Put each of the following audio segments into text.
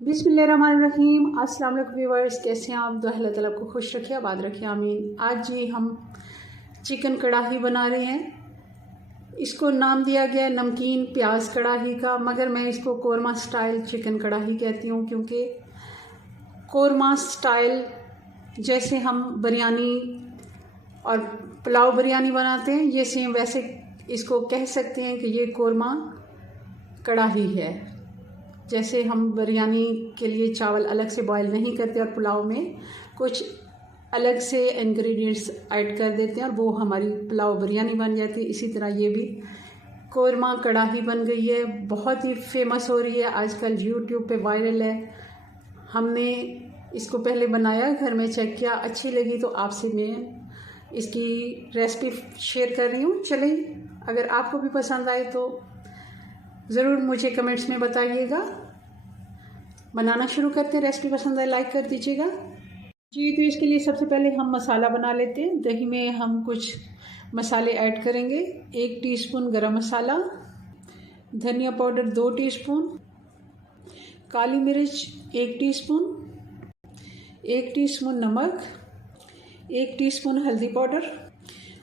बिस्मिल्लाहिर्रहमानिर्रहीम। अस्सलाम वालेकुम व्यूअर्स, कैसे हैं आप? तो अल्लाह ताला को खुश रखिए, आबाद रखिए, आमीन। आज ये हम चिकन कढ़ाई बना रहे हैं। इसको नाम दिया गया है नमकीन प्याज कढ़ाई का, मगर मैं इसको कोरमा स्टाइल चिकन कढ़ाई कहती हूँ, क्योंकि कोरमा स्टाइल जैसे हम बिरयानी और पुलाव बिरयानी बनाते हैं, ये सेम वैसे इसको कह सकते हैं कि ये कोरमा कढ़ाई है। जैसे हम बिरयानी के लिए चावल अलग से बॉईल नहीं करते और पुलाव में कुछ अलग से इंग्रेडिएंट्स ऐड कर देते हैं और वो हमारी पुलाव बिरयानी बन जाती है, इसी तरह ये भी कोरमा कढ़ाई बन गई है। बहुत ही फेमस हो रही है आजकल, यूट्यूब पे वायरल है। हमने इसको पहले बनाया, घर में चेक किया, अच्छी लगी तो आपसे मैं इसकी रेसिपी शेयर कर रही हूँ। चलिए, अगर आपको भी पसंद आए तो ज़रूर मुझे कमेंट्स में बताइएगा। बनाना शुरू करते हैं। रेसिपी पसंद आए लाइक कर दीजिएगा जी। तो इसके लिए सबसे पहले हम मसाला बना लेते हैं। दही में हम कुछ मसाले ऐड करेंगे। 1 टीस्पून गरम मसाला, धनिया पाउडर 2 टीस्पून, काली मिर्च 1 टीस्पून, 1 टीस्पून नमक, 1 टीस्पून हल्दी पाउडर,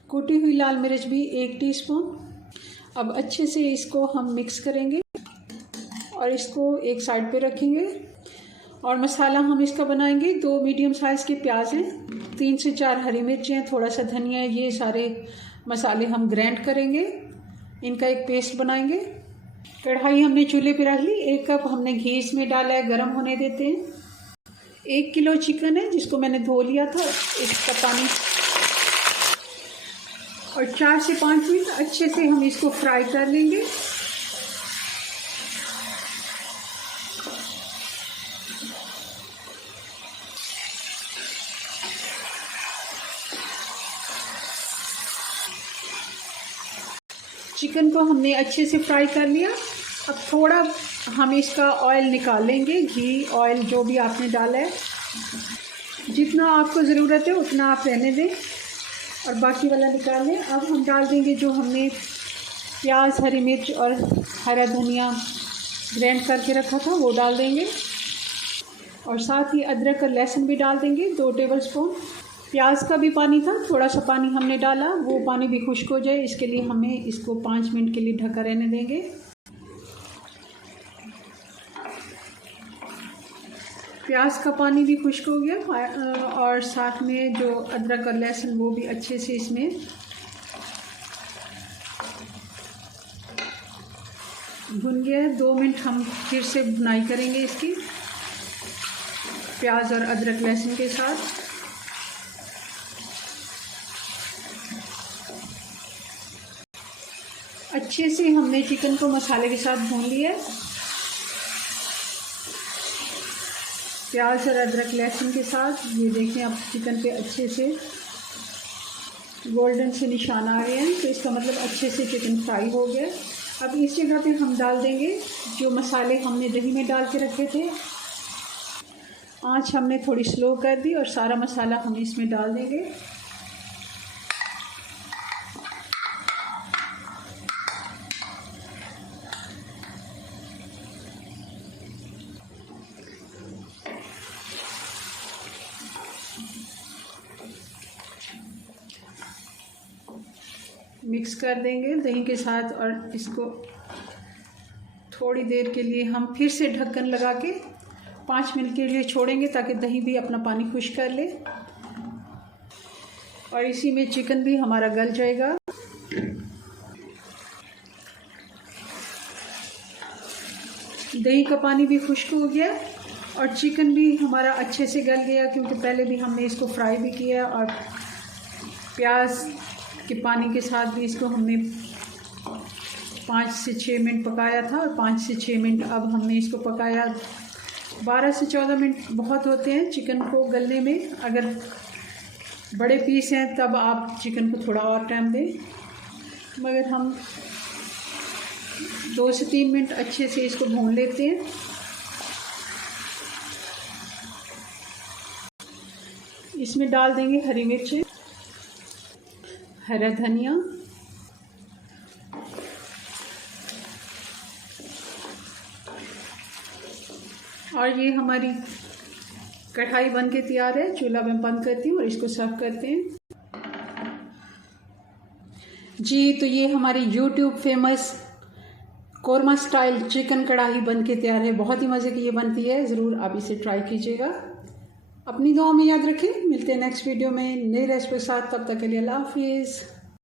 कुटी हुई लाल मिर्च भी 1 टीस्पून। अब अच्छे से इसको हम मिक्स करेंगे और इसको एक साइड पे रखेंगे। और मसाला हम इसका बनाएंगे। 2 मीडियम साइज़ के प्याज हैं, 3 से 4 हरी मिर्च हैं, थोड़ा सा धनिया है। ये सारे मसाले हम ग्राइंड करेंगे, इनका एक पेस्ट बनाएंगे। कढ़ाई हमने चूल्हे पे रख ली। 1 कप हमने घी इसमें डाला है, गर्म होने देते हैं। 1 किलो चिकन है जिसको मैंने धो लिया था, इसका पानी, और 4 से 5 मिनट अच्छे से हम इसको फ्राई कर लेंगे। चिकन को हमने अच्छे से फ्राई कर लिया। अब थोड़ा हम इसका ऑयल निकाल लेंगे, घी ऑयल जो भी आपने डाला है, जितना आपको ज़रूरत है उतना आप रहने दें और बाकी वाला निकाल लें। अब हम डाल देंगे जो हमने प्याज, हरी मिर्च और हरा धनिया ग्राइंड करके रखा था, वो डाल देंगे। और साथ ही अदरक और लहसुन भी डाल देंगे 2 टेबलस्पून। प्याज का भी पानी था, थोड़ा सा पानी हमने डाला, वो पानी भी खुश्क हो जाए, इसके लिए हमें इसको 5 मिनट के लिए ढका रहने देंगे। प्याज का पानी भी खुश्क हो गया और साथ में जो अदरक और लहसुन वो भी अच्छे से इसमें भुन गया है। 2 मिनट हम फिर से भुनाई करेंगे इसकी, प्याज और अदरक लहसुन के साथ। अच्छे से हमने चिकन को मसाले के साथ भून लिया है, प्याज और अदरक लहसुन के साथ। ये देखें, अब चिकन पे अच्छे से गोल्डन से निशान आ रहे हैं, तो इसका मतलब अच्छे से चिकन फ्राई हो गया। अब इस जगह पे हम डाल देंगे जो मसाले हमने दही में डाल के रखे थे। आँच हमने थोड़ी स्लो कर दी और सारा मसाला हम इसमें डाल देंगे। मिक्स कर देंगे दही के साथ और इसको थोड़ी देर के लिए हम फिर से ढक्कन लगा के 5 मिनट के लिए छोड़ेंगे, ताकि दही भी अपना पानी खुश्क कर ले और इसी में चिकन भी हमारा गल जाएगा। दही का पानी भी खुश्क हो गया और चिकन भी हमारा अच्छे से गल गया, क्योंकि पहले भी हमने इसको फ्राई भी किया और प्याज के पानी के साथ भी इसको हमने 5 से 6 मिनट पकाया था। और 5 से 6 मिनट अब हमने इसको पकाया। 12 से 14 मिनट बहुत होते हैं चिकन को गलने में। अगर बड़े पीस हैं तब आप चिकन को थोड़ा और टाइम दें, मगर हम 2 से 3 मिनट अच्छे से इसको भून लेते हैं। इसमें डाल देंगे हरी मिर्च, हरा धनिया, और और ये हमारी कढ़ाई बन के तैयार है। चूल्हा मैं बंद करती हूँ और इसको सर्व करते हैं जी। तो ये हमारी YouTube famous korma style chicken कढ़ाई बन के तैयार है। बहुत ही मज़े की ये बनती है, ज़रूर आप इसे ट्राई कीजिएगा। अपनी दुआ में याद रखें। मिलते हैं नेक्स्ट वीडियो में नई रेसिपी के साथ। तब तक के लिए अल्लाह हाफिज़।